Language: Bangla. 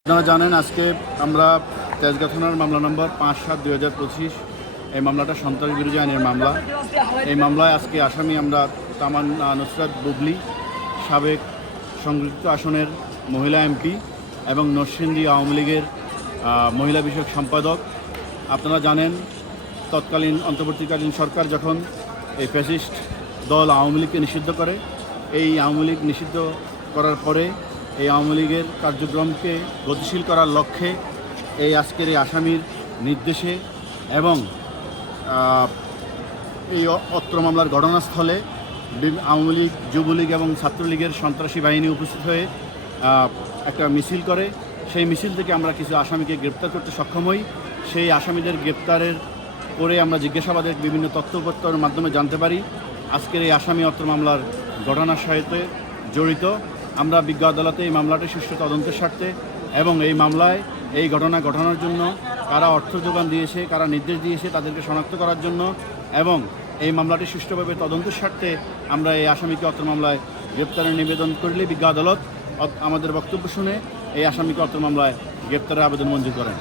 আপনারা জানেন আজকে আমরা তেজগাঁ থানার মামলা নম্বর ৫/৭/২০২৫ এই মামলাটা সন্ত্রাস বিরোধী আইনের মামলা। এই মামলায় আজকে আসামি আমরা তামান্না নুসরাত বুবলি, সাবেক সংরক্ষিত আসনের মহিলা এমপি এবং নরসিংদী আওয়ামী লীগের মহিলা বিষয়ক সম্পাদক। আপনারা জানেন তৎকালীন অন্তর্বর্তীকালীন সরকার যখন এই ফ্যাসিস্ট দল আওয়ামী লীগকে নিষিদ্ধ করে, এই আওয়ামী লীগ নিষিদ্ধ করার পরে এই আওয়ামী লীগের কার্যক্রমকে গতিশীল করার লক্ষ্যে এই আজকের এই আসামির নির্দেশে এবং এই অত্র মামলার ঘটনাস্থলে আওয়ামী লীগ, যুবলীগ এবং ছাত্রলীগের সন্ত্রাসী বাহিনী উপস্থিত হয়ে একটা মিছিল করে। সেই মিছিল থেকে আমরা কিছু আসামিকে গ্রেপ্তার করতে সক্ষম হই। সেই আসামিদের গ্রেপ্তারের করে আমরা জিজ্ঞাসাবাদের বিভিন্ন তথ্যপত্রের মাধ্যমে জানতে পারি আজকের এই আসামি অত্র মামলার ঘটনার সাথে জড়িত। আমরা বিজ্ঞ আদালতে এই মামলাটি সুষ্ঠু তদন্তের স্বার্থে এবং এই মামলায় এই ঘটনা ঘটানোর জন্য কারা অর্থ যোগান দিয়েছে, কারা নির্দেশ দিয়েছে তাদেরকে শনাক্ত করার জন্য এবং এই মামলাটি সুষ্ঠুভাবে তদন্তের স্বার্থে আমরা এই আসামিকে অত্র মামলায় গ্রেপ্তারের নিবেদন করলে বিজ্ঞ আদালত আমাদের বক্তব্য শুনে এই আসামিকে অত্র মামলায় গ্রেপ্তারের আবেদন মঞ্জুর করেন।